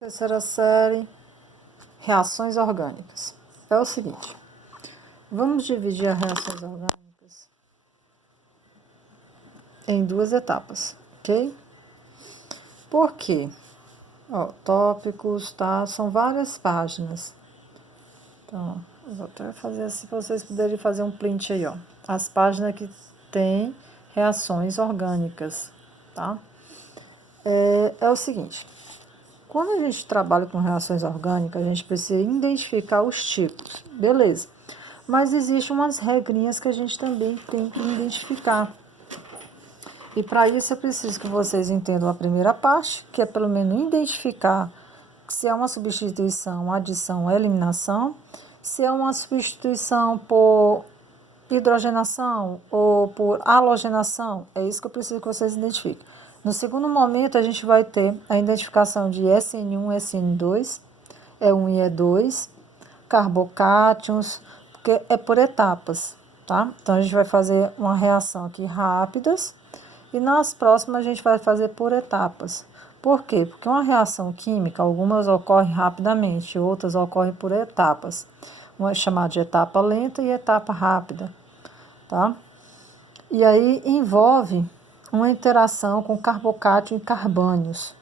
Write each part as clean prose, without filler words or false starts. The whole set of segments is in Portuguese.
Terceira série, reações orgânicas. É o seguinte, vamos dividir as reações orgânicas em duas etapas, ok? Por quê? Ó, tópicos, tá? São várias páginas. Então, eu vou até fazer assim para vocês poderem fazer um print aí, ó. As páginas que tem reações orgânicas, tá? É o seguinte, quando a gente trabalha com reações orgânicas, a gente precisa identificar os tipos, beleza. Mas existem umas regrinhas que a gente também tem que identificar. E para isso eu preciso que vocês entendam a primeira parte, que é pelo menos identificar se é uma substituição, adição ou eliminação, se é uma substituição por hidrogenação ou por halogenação. É isso que eu preciso que vocês identifiquem. No segundo momento, a gente vai ter a identificação de SN1 e SN2, E1 e E2, carbocátions, porque é por etapas, tá? Então, a gente vai fazer uma reação aqui rápidas e nas próximas a gente vai fazer por etapas. Por quê? Porque uma reação química, algumas ocorrem rapidamente, outras ocorrem por etapas. Uma é chamada de etapa lenta e etapa rápida, tá? E aí envolve uma interação com carbocátion e carbânios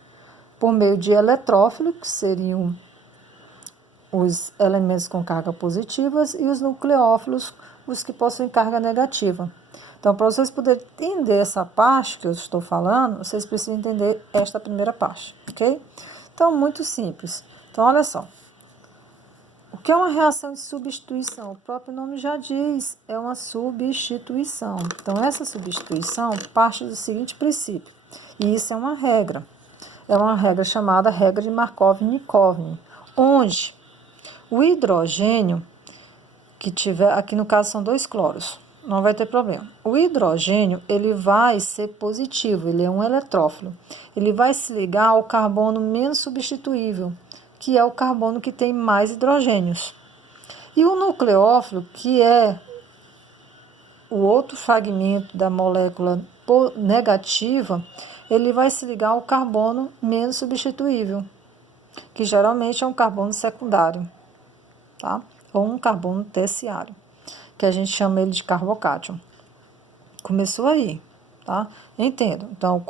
por meio de eletrófilo, que seriam os elementos com carga positivas, e os nucleófilos, os que possuem carga negativa. Então, para vocês poderem entender essa parte que eu estou falando, vocês precisam entender esta primeira parte, ok? Então, muito simples. Então, olha só. O que é uma reação de substituição? O próprio nome já diz, é uma substituição. Então, essa substituição parte do seguinte princípio, e isso é uma regra. É uma regra chamada regra de Markov-Nikovny, onde o hidrogênio, que tiver, aqui no caso são 2 cloros, não vai ter problema. O hidrogênio, ele vai ser positivo, ele é um eletrófilo. Ele vai se ligar ao carbono menos substituível, que é o carbono que tem mais hidrogênios. E o nucleófilo, que é o outro fragmento da molécula negativa, ele vai se ligar ao carbono menos substituível, que geralmente é um carbono secundário, tá? Ou um carbono terciário, que a gente chama ele de carbocátion. Começou aí, tá? Entendo. Então,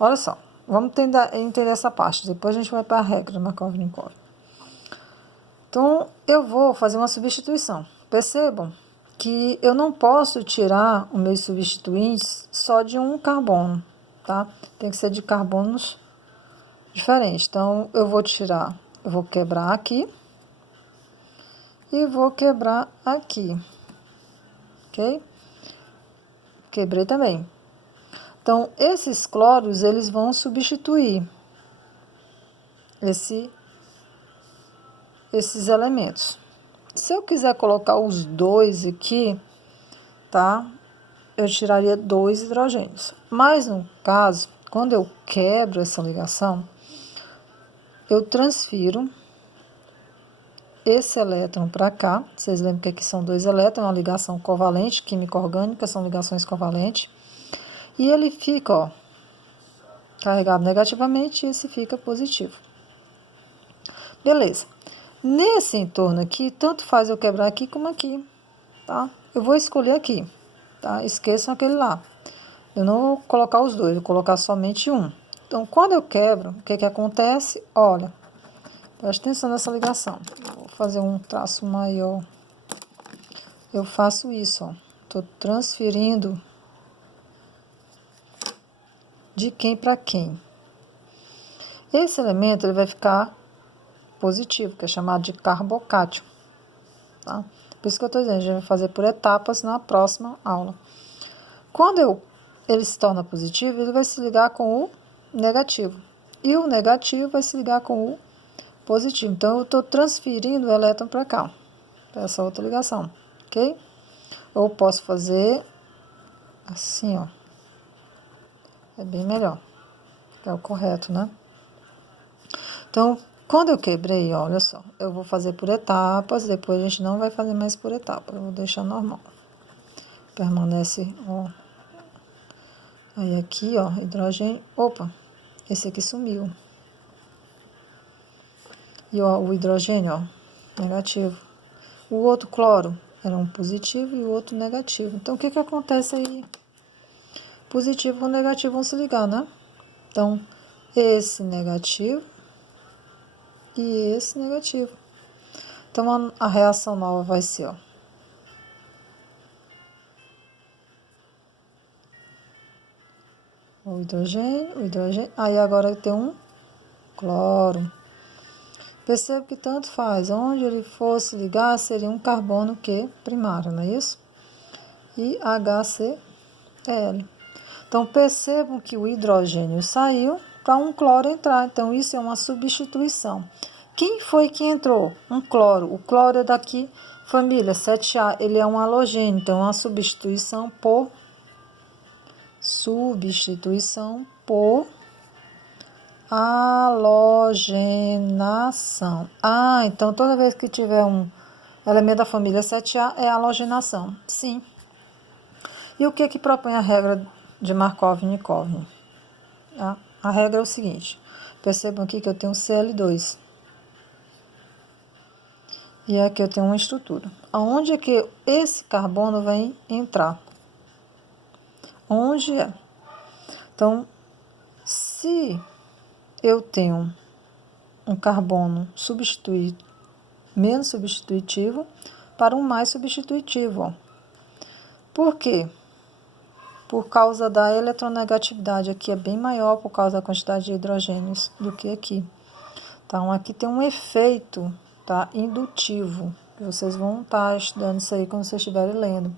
olha só, vamos entender essa parte, depois a gente vai para a regra do Markov-Nikovny. Então, eu vou fazer uma substituição. Percebam que eu não posso tirar os meus substituintes só de um carbono, tá? Tem que ser de carbonos diferentes. Então, eu vou quebrar aqui e vou quebrar aqui, ok? Quebrei também. Então, esses cloros, eles vão substituir esses elementos. Se eu quiser colocar os dois aqui, tá? Eu tiraria 2 hidrogênios. Mas, no caso, quando eu quebro essa ligação, eu transfiro esse elétron para cá. Vocês lembram que aqui são 2 elétrons, uma ligação covalente, química-orgânica, são ligações covalentes. E ele fica, ó, carregado negativamente e esse fica positivo. Beleza. Nesse entorno aqui, tanto faz eu quebrar aqui como aqui, tá? Eu vou escolher aqui, tá? Esqueçam aquele lá. Eu não vou colocar os dois, vou colocar somente um. Então, quando eu quebro, o que que acontece? Olha, preste atenção nessa ligação. Vou fazer um traço maior. Eu faço isso, ó. Estou transferindo de quem para quem. Esse elemento ele vai ficar positivo, que é chamado de carbocátion, tá? Por isso que eu estou dizendo, a gente vai fazer por etapas na próxima aula. Quando ele se torna positivo, ele vai se ligar com o negativo. E o negativo vai se ligar com o positivo. Então, eu estou transferindo o elétron para cá, para essa outra ligação, ok? Ou posso fazer assim, ó. É bem melhor. É o correto, né? Então, quando eu quebrei, olha só, eu vou fazer por etapas, depois a gente não vai fazer mais por etapas, eu vou deixar normal. Permanece, ó. Aí aqui, ó, hidrogênio, opa, esse aqui sumiu. E ó, o hidrogênio, ó, negativo. O outro cloro era um positivo e o outro negativo. Então, o que acontece aí? Positivo e negativo vão se ligar, né? Então, esse negativo e esse negativo. Então, a reação nova vai ser, ó. O hidrogênio. Aí agora tem um cloro. Percebe que tanto faz. Onde ele fosse ligar, seria um carbono que primário, não é isso? E HCl. Então, percebam que o hidrogênio saiu para um cloro entrar. Então, isso é uma substituição. Quem foi que entrou? Um cloro. O cloro é daqui, família 7A. Ele é um halogênio. Então, uma substituição por halogenação. Então toda vez que tiver um elemento da família 7A é halogenação. Sim. E o que propõe a regra de Markov-Nikovny? A regra é o seguinte. Percebam aqui que eu tenho Cl2. E aqui eu tenho uma estrutura. Aonde é que esse carbono vai entrar? Onde é? Então, se eu tenho um carbono menos substitutivo para um mais substitutivo. Ó. Por quê? Por causa da eletronegatividade. Aqui é bem maior por causa da quantidade de hidrogênios do que aqui. Então, aqui tem um efeito, tá, indutivo, que vocês vão estar estudando isso aí quando vocês estiverem lendo.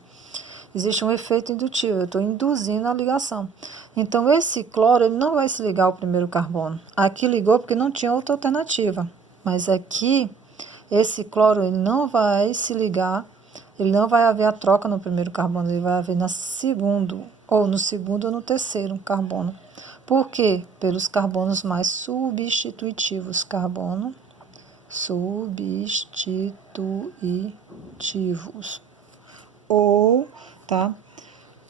Existe um efeito indutivo, eu estou induzindo a ligação. Então, esse cloro ele não vai se ligar ao primeiro carbono. Aqui ligou porque não tinha outra alternativa. Mas aqui, esse cloro ele não vai se ligar, ele não vai haver a troca no primeiro carbono, ele vai haver no segundo ou no terceiro carbono. Por quê? Pelos carbonos mais substitutivos. Carbono substitutivos. Ou, tá?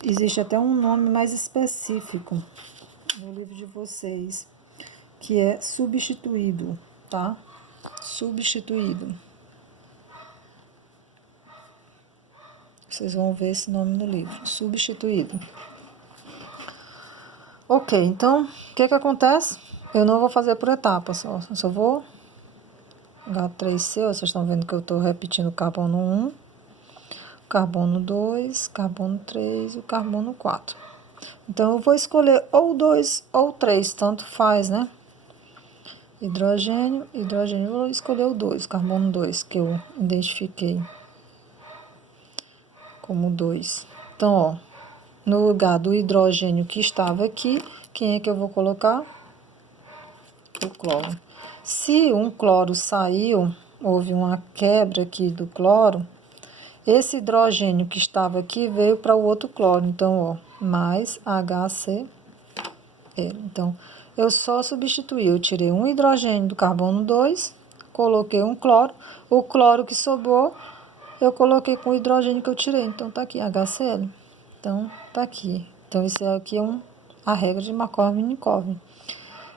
Existe até um nome mais específico no livro de vocês, que é substituído, tá? Substituído. Vocês vão ver esse nome no livro, substituído. Ok, então, o que acontece? Eu não vou fazer por etapas, ó. Eu só vou H3C, vocês estão vendo que eu estou repetindo o carbono 1, carbono 2, carbono 3 e o carbono 4. Então, eu vou escolher ou 2 ou 3, tanto faz, né? Hidrogênio, vou escolher o 2, carbono 2, que eu identifiquei como 2. Então, ó, no lugar do hidrogênio que estava aqui, quem é que eu vou colocar? O cloro. Se um cloro saiu, houve uma quebra aqui do cloro, esse hidrogênio que estava aqui veio para o outro cloro. Então, ó, mais HCl. Então, eu só substituí. Eu tirei um hidrogênio do carbono 2, coloquei um cloro. O cloro que sobrou, eu coloquei com o hidrogênio que eu tirei. Então, tá aqui, HCl. Então, tá aqui. Então, isso aqui é a regra de Markov-Nikovny.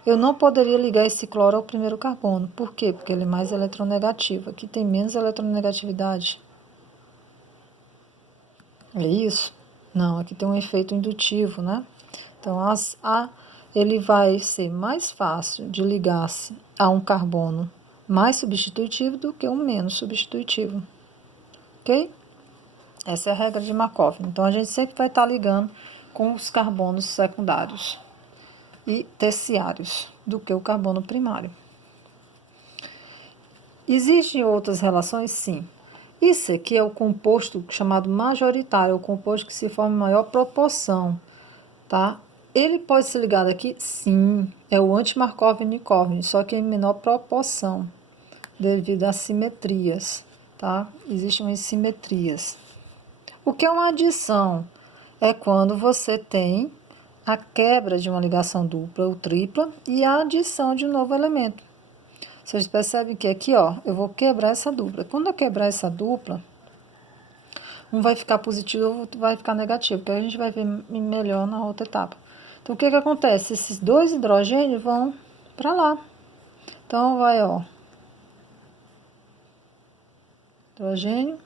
Eu não poderia ligar esse cloro ao primeiro carbono. Por quê? Porque ele é mais eletronegativo. Aqui tem menos eletronegatividade. É isso? Não, aqui tem um efeito indutivo, né? Então, ele vai ser mais fácil de ligar-se a um carbono mais substitutivo do que um menos substitutivo. Ok? Essa é a regra de Markov. Então, a gente sempre vai estar ligando com os carbonos secundários e terciários do que o carbono primário. Existem outras relações? Sim. Isso aqui é o composto chamado majoritário, é o composto que se forma em maior proporção, tá? Ele pode ser ligado aqui? Sim, é o anti-Markov-Nikovny, só que em menor proporção, devido às simetrias, tá? Existem umas simetrias. O que é uma adição? É quando você tem a quebra de uma ligação dupla ou tripla e a adição de um novo elemento. Vocês percebem que aqui, ó, eu vou quebrar essa dupla. Quando eu quebrar essa dupla, um vai ficar positivo e o outro vai ficar negativo, porque a gente vai ver melhor na outra etapa. Então, o que acontece? Esses dois hidrogênios vão para lá. Então, vai, ó, hidrogênio,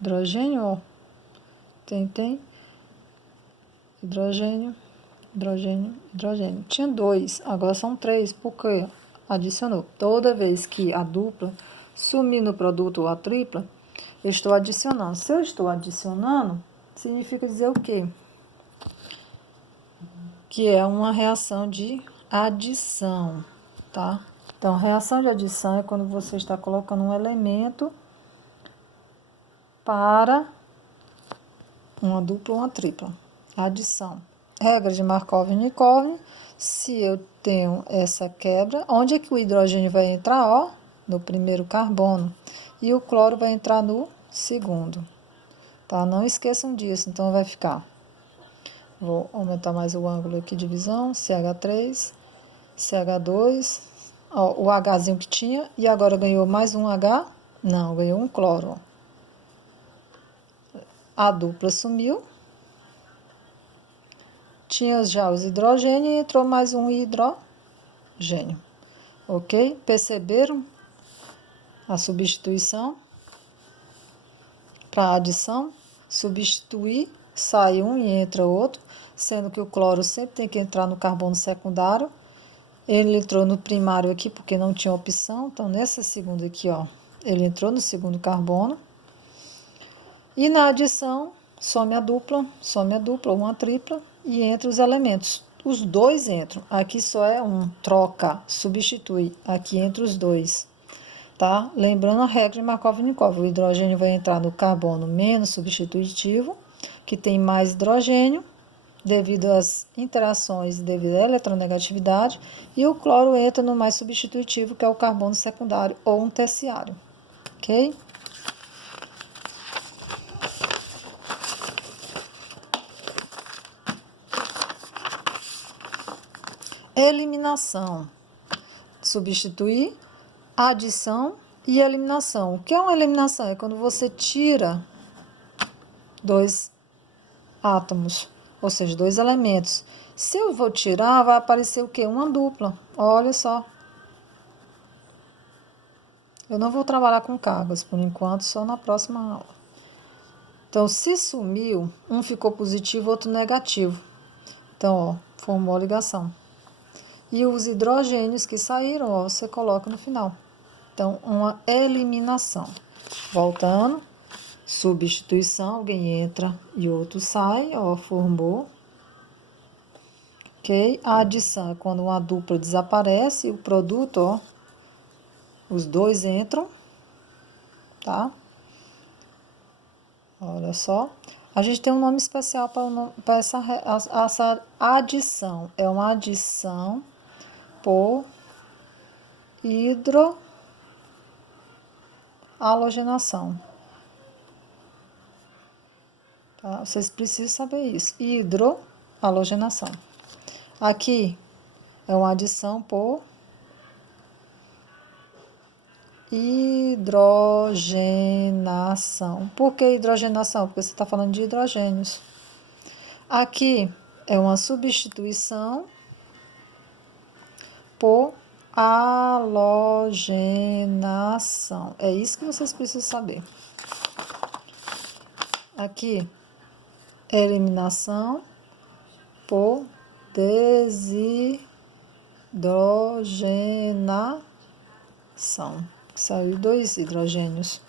hidrogênio, ó. Tem hidrogênio, hidrogênio, hidrogênio. Tinha 2, agora são 3, porque adicionou. Toda vez que a dupla sumir no produto ou a tripla, eu estou adicionando. Se eu estou adicionando, significa dizer o quê? Que é uma reação de adição, tá? Então, reação de adição é quando você está colocando um elemento para uma dupla ou uma tripla. Adição. Regra de Markov-Nikoline. Se eu tenho essa quebra, onde é que o hidrogênio vai entrar? Ó, no primeiro carbono. E o cloro vai entrar no segundo. Tá? Não esqueçam disso. Então, vai ficar. Vou aumentar mais o ângulo aqui de visão. CH3, CH2. Ó, o Hzinho que tinha. E agora ganhou mais um H? Não, ganhou um cloro. Ó. A dupla sumiu. Tinha já os hidrogênios e entrou mais um hidrogênio. Ok? Perceberam a substituição? Para adição, substituir, sai um e entra outro, sendo que o cloro sempre tem que entrar no carbono secundário. Ele entrou no primário aqui porque não tinha opção, então nessa segunda aqui, ó, ele entrou no segundo carbono. E na adição, some a dupla, ou uma tripla, e entra os elementos. Os dois entram. Aqui só é um, troca, substitui. Aqui entra os dois. Tá? Lembrando a regra de Markov-Nikov. O hidrogênio vai entrar no carbono menos substitutivo, que tem mais hidrogênio, devido às interações, devido à eletronegatividade, e o cloro entra no mais substitutivo, que é o carbono secundário ou um terciário. Ok? Eliminação. Substituir, adição e eliminação. O que é uma eliminação? É quando você tira 2 átomos, ou seja, 2 elementos. Se eu vou tirar, vai aparecer o quê? Uma dupla. Olha só. Eu não vou trabalhar com cargas por enquanto, só na próxima aula. Então, se sumiu, um ficou positivo, outro negativo. Então, ó, formou a ligação. E os hidrogênios que saíram, ó, você coloca no final. Então, uma eliminação. Voltando, substituição, alguém entra e outro sai, ó, formou. Ok? A adição é quando uma dupla desaparece, o produto, ó, os dois entram, tá? Olha só. A gente tem um nome especial para essa adição. É uma adição por hidrohalogenação. Tá? Vocês precisam saber isso. Hidrohalogenação. Aqui é uma adição por hidrogenação. Por que hidrogenação? Porque você está falando de hidrogênios. Aqui é uma substituição por halogenação. É isso que vocês precisam saber. Aqui, eliminação por desidrogenação. Saiu 2 hidrogênios.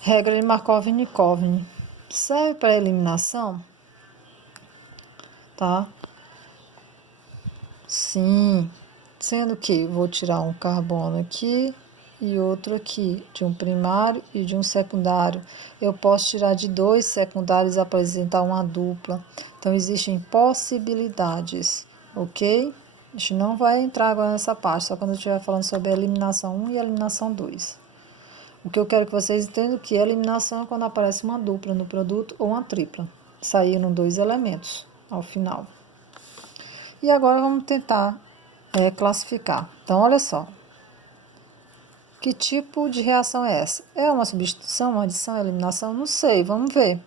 Regra de Markov-Nikoline. Serve para eliminação? Tá? Sim. Sendo que vou tirar um carbono aqui e outro aqui, de um primário e de um secundário. Eu posso tirar de 2 secundários e apresentar uma dupla. Então, existem possibilidades, ok? A gente não vai entrar agora nessa parte, só quando eu estiver falando sobre a eliminação 1 e a eliminação 2. O que eu quero que vocês entendam que a eliminação é quando aparece uma dupla no produto ou uma tripla. Saíram 2 elementos ao final. E agora vamos tentar classificar. Então, olha só. Que tipo de reação é essa? É uma substituição, uma adição, eliminação? Não sei, vamos ver.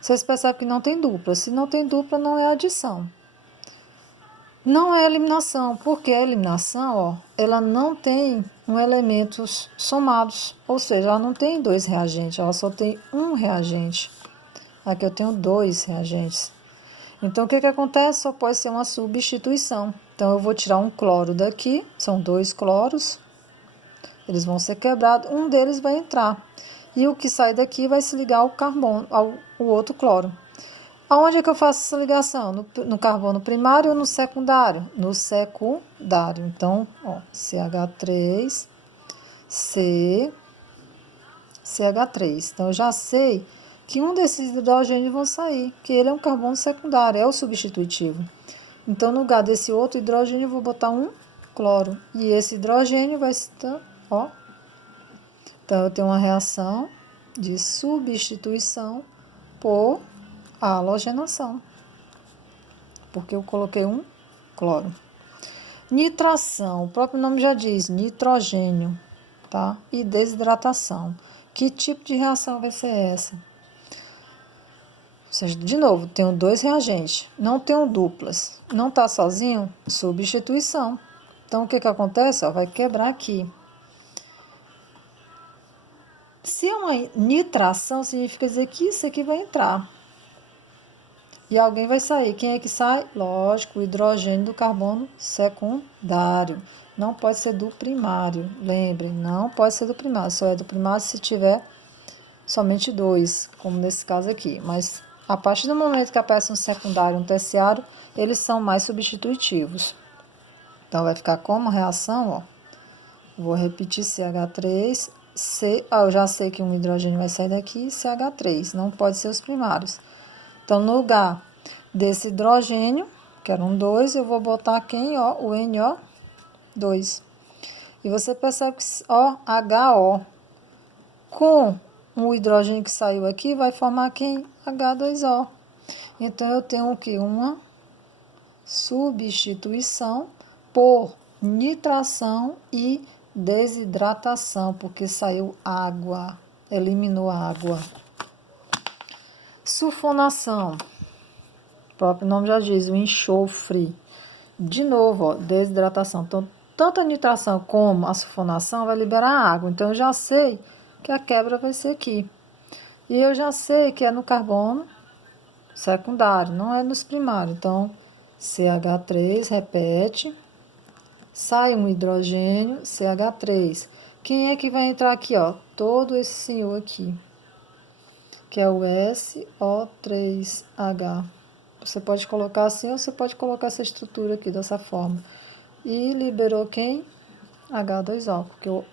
Vocês percebem que não tem dupla. Se não tem dupla, não é adição. Não é eliminação, porque a eliminação, ó, ela não tem elementos somados, ou seja, ela não tem 2 reagentes, ela só tem um reagente. Aqui eu tenho 2 reagentes. Então, o que acontece? Só pode ser uma substituição. Então, eu vou tirar um cloro daqui, são 2 cloros, eles vão ser quebrados, um deles vai entrar. E o que sai daqui vai se ligar ao carbono, ao outro cloro. Aonde é que eu faço essa ligação? No carbono primário ou no secundário? No secundário. Então, ó, CH3, CH3. Então, eu já sei que um desses hidrogênios vão sair, que ele é um carbono secundário, é o substitutivo. Então, no lugar desse outro hidrogênio, eu vou botar um cloro. E esse hidrogênio vai estar, ó. Então, eu tenho uma reação de substituição por halogenação, porque eu coloquei um cloro. Nitração, o próprio nome já diz, nitrogênio, tá? E desidratação. Que tipo de reação vai ser essa? Ou seja, de novo, tenho 2 reagentes, não tenho duplas, não está sozinho, substituição. Então, o que acontece? Ó, vai quebrar aqui. Se é uma nitração, significa dizer que isso aqui vai entrar. E alguém vai sair. Quem é que sai? Lógico, o hidrogênio do carbono secundário. Não pode ser do primário. Lembrem, não pode ser do primário. Só é do primário se tiver somente 2, como nesse caso aqui. Mas a partir do momento que aparece um secundário e um terciário, eles são mais substitutivos. Então, vai ficar como reação, ó. Vou repetir CH3, eu já sei que um hidrogênio vai sair daqui, CH3. Não pode ser os primários. Então, no lugar desse hidrogênio, que era um 2, eu vou botar quem? Ó, o NO2. E você percebe que OHO com o hidrogênio que saiu aqui vai formar quem? H2O. Então, eu tenho o que? Uma substituição por nitração e desidratação, porque saiu água, eliminou a água. Sulfonação, o próprio nome já diz, o enxofre. De novo, ó, desidratação. Então, tanto a nitração como a sulfonação vai liberar água. Então, eu já sei que a quebra vai ser aqui. E eu já sei que é no carbono secundário, não é nos primários. Então, CH3, repete. Sai um hidrogênio, CH3. Quem é que vai entrar aqui, ó? Todo esse senhor aqui, que é o SO3H. Você pode colocar assim ou você pode colocar essa estrutura aqui dessa forma. E liberou quem? H2O, porque o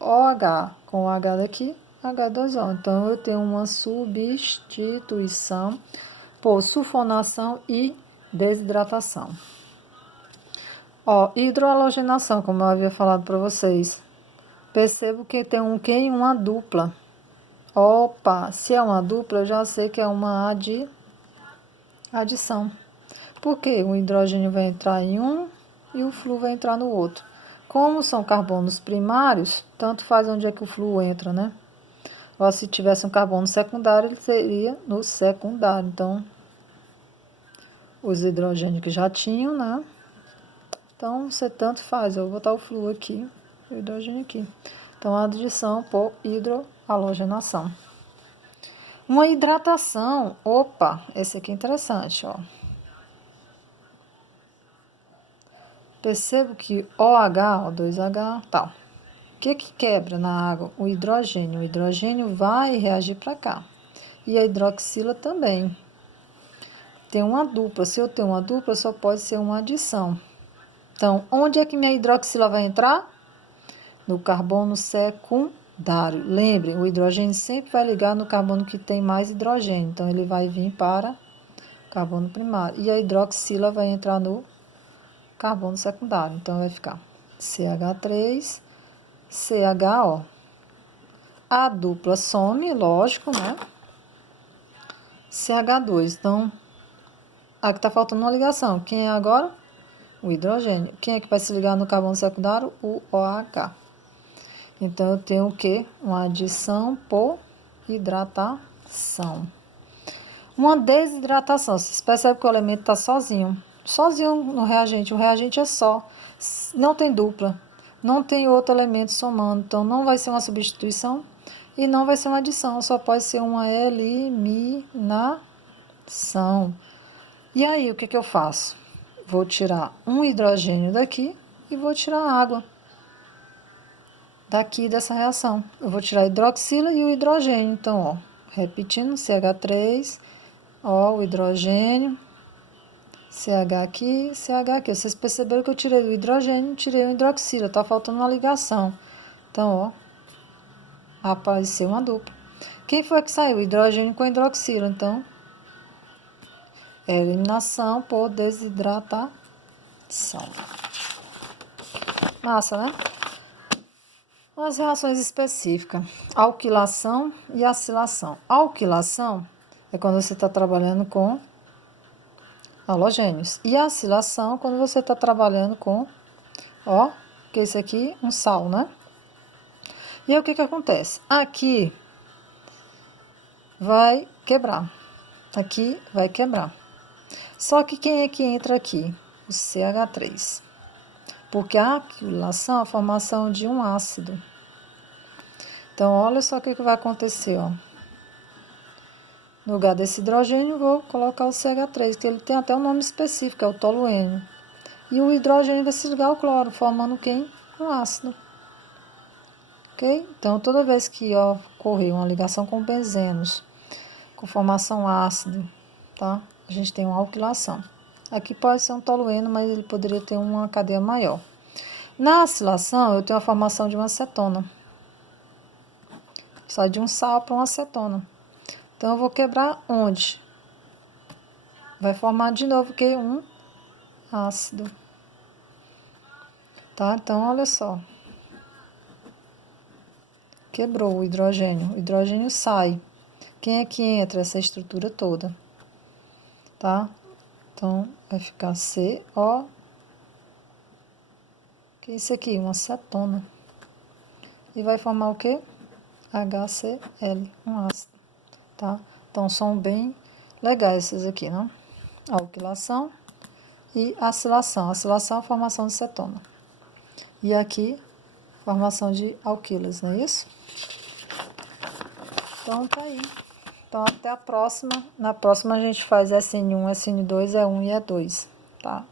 OH com o H daqui, H2O. Então, eu tenho uma substituição por sulfonação e desidratação. Ó, hidroalogenação, como eu havia falado para vocês. Percebo que tem um que e uma dupla. Opa, se é uma dupla, eu já sei que é uma adição. Porque o hidrogênio vai entrar em um e o flúor vai entrar no outro. Como são carbonos primários, tanto faz onde é que o flúor entra, né? Ou se tivesse um carbono secundário, ele seria no secundário. Então, os hidrogênios que já tinham, né? Então, você tanto faz. Eu vou botar o flúor aqui, o hidrogênio aqui. Então, a adição por hidroalogenação. Uma hidratação. Opa, esse aqui é interessante, ó. Percebo que OH, O2H, tal. O que quebra na água? O hidrogênio. O hidrogênio vai reagir para cá. E a hidroxila também. Tem uma dupla. Se eu tenho uma dupla, só pode ser uma adição. Então, onde é que minha hidroxila vai entrar? No carbono secundário. Lembre, o hidrogênio sempre vai ligar no carbono que tem mais hidrogênio. Então, ele vai vir para o carbono primário. E a hidroxila vai entrar no carbono secundário. Então, vai ficar CH3, CHO. A dupla some, lógico, né? CH2. Então, aqui está faltando uma ligação. Quem é agora? O hidrogênio. Quem é que vai se ligar no carbono secundário? O OH. Então, eu tenho o quê? Uma adição por hidratação. Uma desidratação. Vocês percebem que o elemento está sozinho. sozinho no reagente. O reagente é só. Não tem dupla. Não tem outro elemento somando. Então, não vai ser uma substituição e não vai ser uma adição. Só pode ser uma eliminação. E aí, o que eu faço? Vou tirar um hidrogênio daqui e vou tirar a água daqui dessa reação. Eu vou tirar a hidroxila e o hidrogênio. Então, ó, repetindo, CH3, ó, o hidrogênio, CH aqui, CH aqui. Vocês perceberam que eu tirei o hidrogênio e tirei o hidroxila. Tá faltando uma ligação. Então, ó, apareceu uma dupla. Quem foi que saiu? O hidrogênio com hidroxila. Então, é eliminação por desidratação. Massa, né? As reações específicas, alquilação e acilação. Alquilação é quando você está trabalhando com halogênios. E acilação quando você está trabalhando com, ó, que esse aqui, um sal, né? E aí o que acontece? Aqui vai quebrar. Aqui vai quebrar. Só que quem é que entra aqui? O CH3. Porque a alquilação é a formação de um ácido. Então, olha só o que vai acontecer, ó. No lugar desse hidrogênio, vou colocar o CH3, que ele tem até um nome específico, é o toluênio. E o hidrogênio vai se ligar ao cloro, formando quem? Um ácido. Ok? Então, toda vez que ocorrer uma ligação com benzenos, com formação ácido, tá? A gente tem uma alquilação. Aqui pode ser um tolueno, mas ele poderia ter uma cadeia maior. Na acilação, eu tenho a formação de uma acetona. Sai de um sal para uma acetona. Então, eu vou quebrar onde? Vai formar de novo que um ácido. Tá? Então, olha só. Quebrou o hidrogênio. O hidrogênio sai. Quem é que entra? Essa estrutura toda. Tá? Então, vai ficar CO. Que é isso aqui? Uma acetona. E vai formar o quê? HCl, um ácido. Tá? Então, são bem legais esses aqui, não? Alquilação e acilação. Acilação é a formação de cetona. E aqui, formação de alquilas, não é isso? Então, tá aí. Então, até a próxima. Na próxima, a gente faz SN1, SN2, E1 e E2, tá?